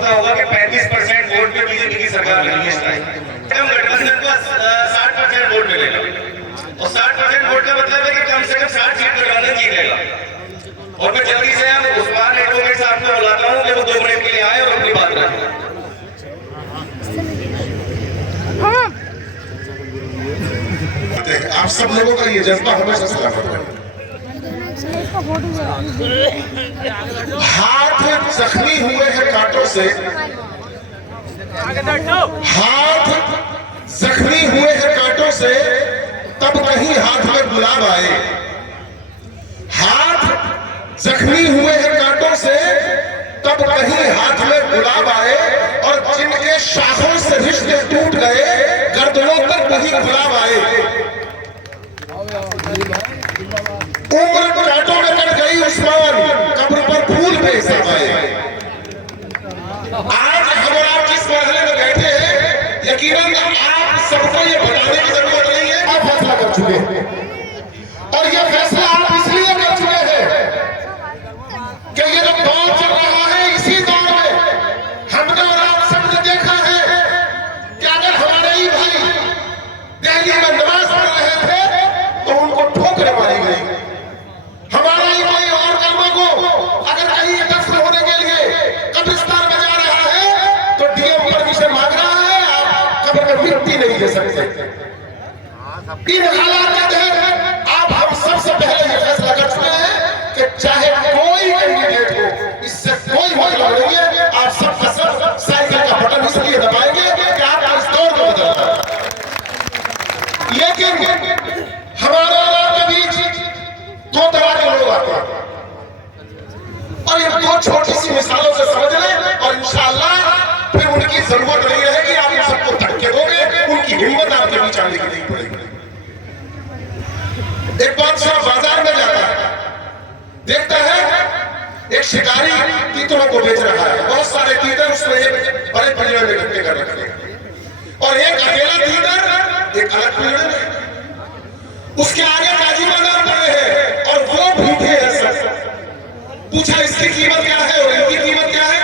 पता होगा कि 35% वोट पे बीजेपी की सरकार लगी इस टाइम। गठबंधन को 60% वोट मिलेगा और 60% वोट का मतलब है कि कम से कम 60 सीट गठबंधन जीतेगा। और मैं जल्दी से हम उस्मान एडवोकेट साहब को बुलाता हूँ कि वो 2 मिनट के लिए आए और अपनी बात रखें। आप सब लोगों का ये जज्बा हमेशा सलामत रहे। हाथ जख्मी हुए हैं कांटों से, हाथ जख्मी हुए हैं कांटों से, तब कहीं हाथ में गुलाब आए। हाथ जख्मी हुए हैं कांटों से, तब कहीं हाथ में गुलाब आए। और जिनके शाखों से रिश्ते टूट गए, गर्दनों तक वही गुलाब आए। उम्र कांटों में कट गई उस्मान, कब्र पर फूल बेहिसाब आए। आज हम और आप जिस मरहले में बैठे हैं, यकीनन आप सबको ये बताने की जरूरत नहीं है, आप फैसला कर चुके हैं। और ये फैसला आप इसलिए कर चुके हैं कि ये जो दौर चल रहा है, इसी दौर में हमने और आप सबने देखा है कि अगर हमारे ही भाई दिल्ली में नमाज पढ़ रहे थे तो उनको ठोकरें मारी गई। हमारा ही भाई और कलमा को अगर कहीं दफन होने के लिए कब्रिस्तान में जा रहा है तो डीएम परमिशन मांग रहा है, आप कब्र में मिट्टी नहीं दे सकते। इन हालात के तहत आप हम सबसे पहले ये फैसला कर चुके हैं कि चाहे कोई कैंडिडेट हो, इससे कोई मतलब नहीं है। आप सब सब साइकिल का बटन इसलिए दबाएंगे कि आप इस दौर को बदलना। लेकिन हमारे के बीच 2 तरह के लोग आते हैं और ये 2 छोटी सी मिसालों से समझ लें और इंशाअल्लाह फिर उनकी जरूरत नहीं रहेगी। आप इन सबको धक्के दोगे, उनकी हिम्मत आपके बीच आने की नहीं पड़ेगी। एक बादशाह बाजार में जाता है, देखता है एक शिकारी तीतरों को बेच रहा है। बहुत सारे तीतर उसमें एक बड़े पिंजरे में इकट्ठे कर रखे हैं और एक अकेला तीतर एक अलग पिंजरे में। उसके आगे काजू बादाम पड़े हैं और वो भूखे हैं सब। पूछा इसकी कीमत क्या है और इनकी कीमत क्या है?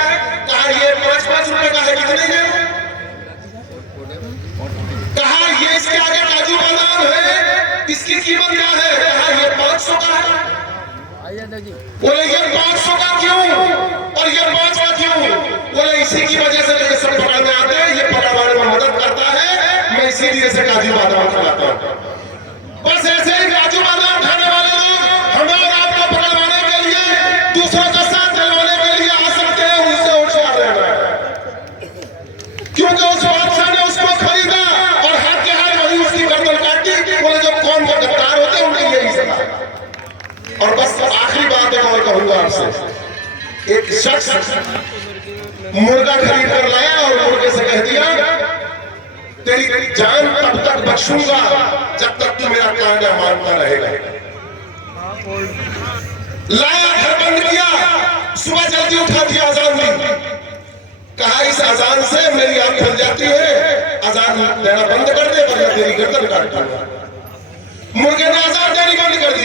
कहा ये 5-5 रुपए का है, कितने के? कहा ये इसके आगे काजू बादाम है, इसकी कीमत क्या है? कहा ये 500 का है। बोले ये 500 का क्यों और ये 5 का क्यों? बोले इसी की वजह से ये सब पकाने आते हैं, ये पकाने में मदद करता है, मैं इसीलिए से काजू बादाम खिलाता हूँ। बस ऐसे ही काजू बादाम खाने वाले लोग हमें और आपको पकड़वाने के लिए, दूसरों का साथ दिलवाने के लिए आ सकते हैं। उनसे होशियार रहना है, क्योंकि उस बादशाह ने उसको खरीदा और हाथ के हाथ वही उसकी गर्दन काटी। बोले जब कौन को गिरफ्तार होते हैं उनकी यही सजा। और बस आखिरी बात है और कहूंगा आपसे, एक शख्स मुर्गा खरीद कर लाया और मुर्गे से कह दिया तेरी जान तब तक बख्शूंगा जब तक तू मेरा कहना मानता रहेगा। लाया, घर बंद किया, सुबह जल्दी उठा दिया, अजान दी। कहा इस अजान से मेरी आंख खुल जाती है, अजान देना बंद कर दे वरना तेरी गर्दन काट दूंगा। मुर्गे ने अजान देनी बंद कर दी।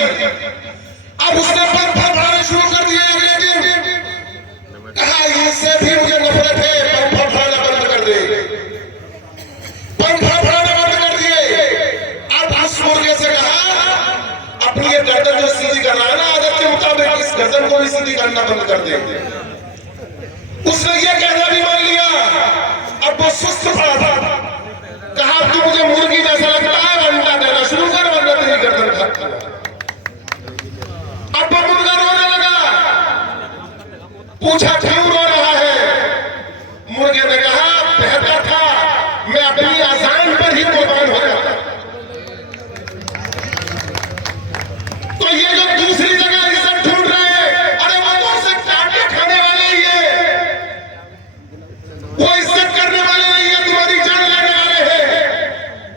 अब उसने पंख फड़फड़ाने शुरू कर दिए अगले दिन। कहा इससे भी मुझे नफरत है, पंख फड़फड़ाना बंद कर दे। पंख फड़फड़ाना बंद कर दिए। अब उस मुर्गे से कहा अपनी ये गर्दन जो सीधी करना है ना आदत के मुताबिक, इस गर्दन को भी सीधी करना बंद कर दे। उसने ये कहना भी मान लिया। अब वो सुस्त पड़ा था। कहा तू मुझे मुर्गी जैसा लगता है, अंडा देना शुरू कर वरना तेरी गर्दन काट दूंगा। अब वो मुर्गा रोने लगा। पूछा क्यों रो रहा है? मुर्गे ने कहा बेहतर था मैं अपनी आजान पर ही कुर्बान हो जाता। तो ये जो दूसरी जगह इज्जत ढूंढ रहे हैं, अरे वो तो उसे काट के खाने वाले ही है, वो इज्जत करने वाले नहीं है, तुम्हारी जान लेने वाले हैं।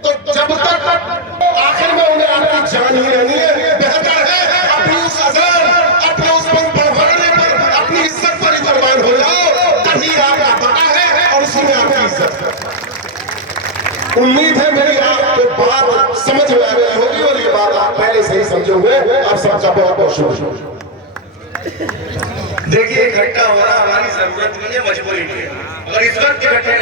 तो जब तक आखिर में उन्हें आपकी जान ही रहनी है, बेहतर है अपनी उस अजान, अपने उस पंख फड़फड़ाने पर, अपनी इज्जत पर ही कुर्बान हो जाओ, तभी आपका बका है और उसी में आपकी इज्जत है। उम्मीद है मेरी आपको बात समझ में आ गई होगी और ये बात आप पहले से ही समझे हुए। आप सबका बहुत बहुत शुक्रिया। देखिए इकट्ठा हो रहा हमारी जरूरत नहीं है, मजबूरी नहीं है। अगर इस वक्त इकट्ठे